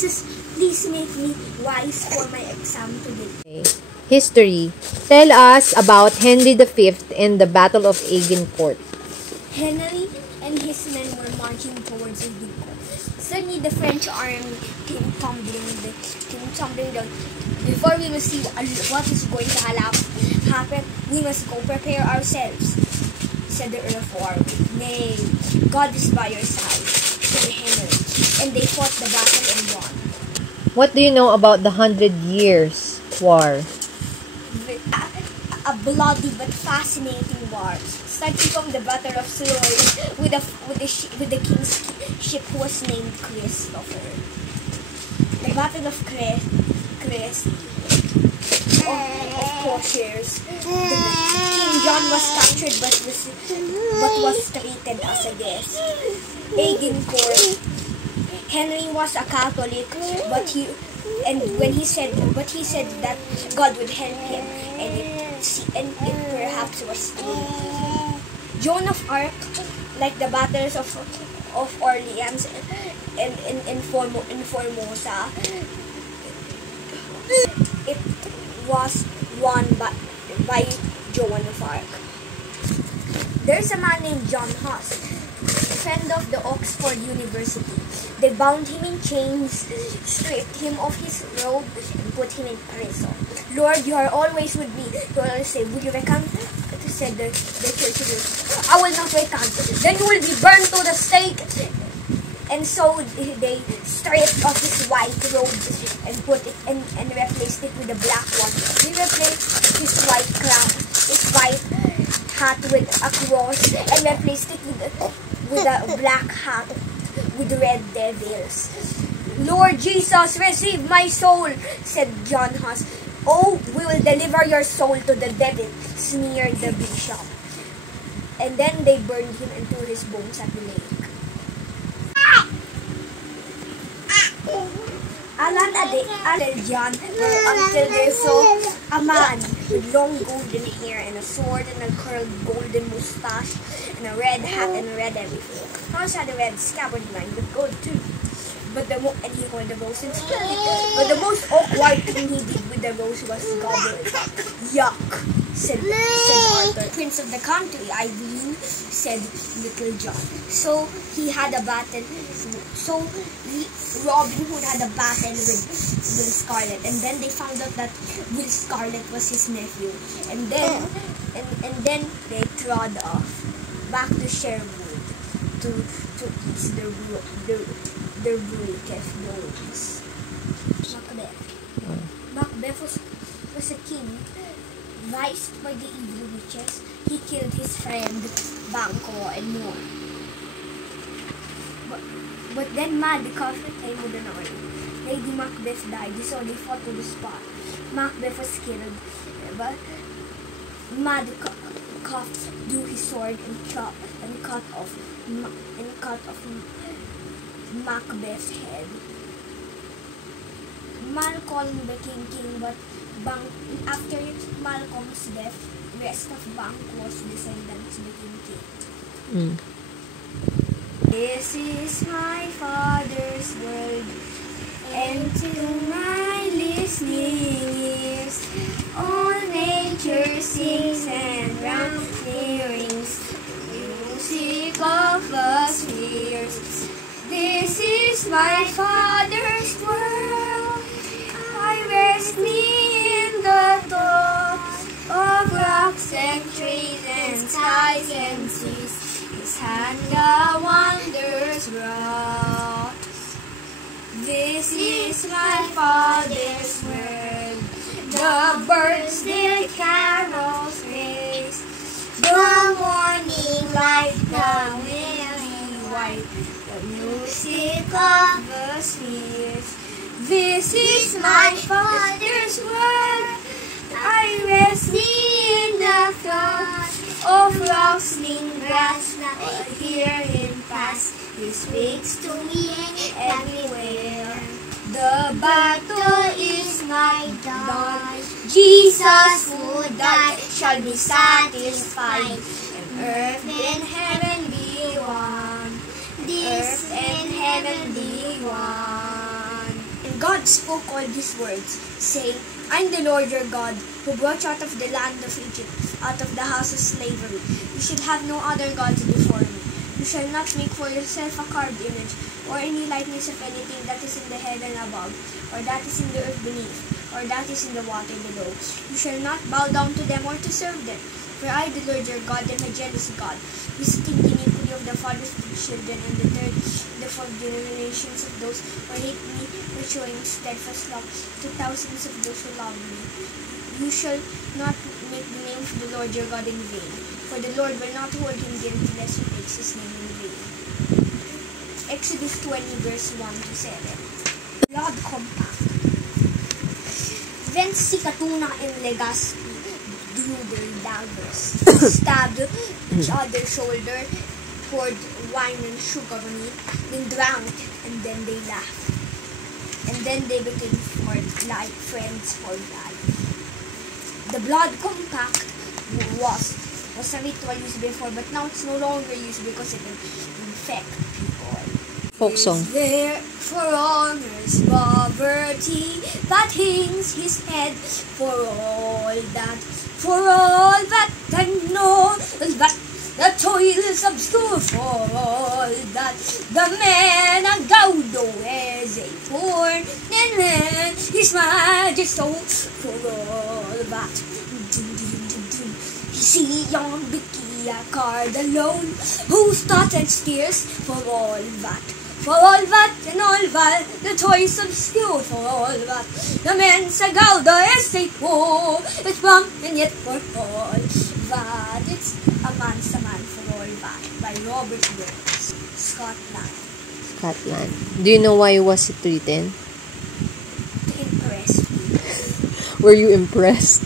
Jesus, please make me wise for my exam today. History. Tell us about Henry V and the Battle of Agincourt. Henry and his men were marching towards Agincourt. Suddenly, the French army came tumbling down. Before we must see what is going to happen, we must go prepare ourselves, said the Earl of Warwick. Nay, God is by your side, said Henry, and they fought the battle and won. What do you know about the 100 Years' War? A bloody but fascinating war, starting from the Battle of Sloy with the king's ship who was named Christopher. The Battle of Cressy, of Courtiers. King John was captured but was treated as a guest. Agincourt. Henry was a Catholic, but he said that God would help him, and it perhaps was true. Joan of Arc, like the battles of Orleans and in Formosa, it was won by Joan of Arc. There's a man named John Huss, friend of the Oxford University. They bound him in chains, stripped him of his robe, and put him in prison. Lord, you are always with me. He always say, will you recant? Said the church leader. I will not recant. Then you will be burned to the stake. And so they stripped off his white robe and put it and replaced it with a black one. They replaced his white crown, his white hat with a cross, and replaced it with a black hat with red devils. Lord Jesus, receive my soul, said John Huss. Oh, we will deliver your soul to the devil, sneered the bishop. And then they burned him and threw his bones at the lake. Alan and John were until they saw a man with long golden hair and a sword and a curled golden mustache and a red hat and a red everything. Hans had a red scabbard line with gold too. And he wore the rose and spilled it. But the most awkward thing he did with the rose was gobble it. Yuck, said Arthur. Prince of the country, I mean, said Little John. So he had a battle. Robin Hood had a battle with Will Scarlet, and then they found out that Will Scarlet was his nephew. And then they trod off back to Sherwood to ease their weakest bones. Macbeth was a king, viced by the evil witches. He killed his friend Banquo and more. But then Madoc came with an army. Lady Macbeth died, so they fought to the spot. Macbeth was killed, but Madoc drew his sword and cut off Macbeth's head. Malcolm became king, but after Malcolm's death, the rest of Banquo's descendants became king. This is my father's word, and to my listening ears, all nature sings and round rings, music of the spheres. This is my father's world. I rest me in the thoughts of rocks and trees and skies and seas. His hand the wonders wrought. This is my father's word. The birds their carols raise. The morning light, the lily white, the music of the spheres. This is my father's word. I rest me in the thought of rustling grass. I hear him pass. He speaks to me everywhere. The battle is nigh done. Jesus who died shall be satisfied, and earth and heaven be one. Earth and heaven be one. God spoke all these words, saying, I am the Lord your God, who brought you out of the land of Egypt, out of the house of slavery. You should have no other gods before me. You shall not make for yourself a carved image, or any likeness of anything that is in the heaven above, or that is in the earth beneath, or that is in the water below. You shall not bow down to them or to serve them. For I, the Lord your God, am a jealous God, visiting the iniquity of the fathers to the children, and the third and the fourth generations of those who hate me, but showing steadfast love to thousands of those who love me. You shall not make the name of the Lord your God in vain, for the Lord will not hold him guilty lest he takes his name in vain. Exodus 20 verse 1 to 7. Blood Compact. Then Sikatuna and Legazpi drew their daggers, stabbed each other's shoulder, poured wine and sugar on it, then drank, and then they laughed. And then they became like friends for life. The blood compact was a ritual used before, but now it's no longer used because it infects people. Folk song. Is there for honors poverty that hangs his head for all that I know that the toil is obscure for all that the man a gaudo is a poor and his magic soul for all that. See young Vicky a card alone whose thoughts and steers for all that. For all that and all that, the toys obscure for all that. The man's a gaudo is a poor, it's wrong and yet for all that. It's a man's a man for all that by Robert Burns, Scotland. Scotland. Do you know why was it written? To impress people. Were you impressed?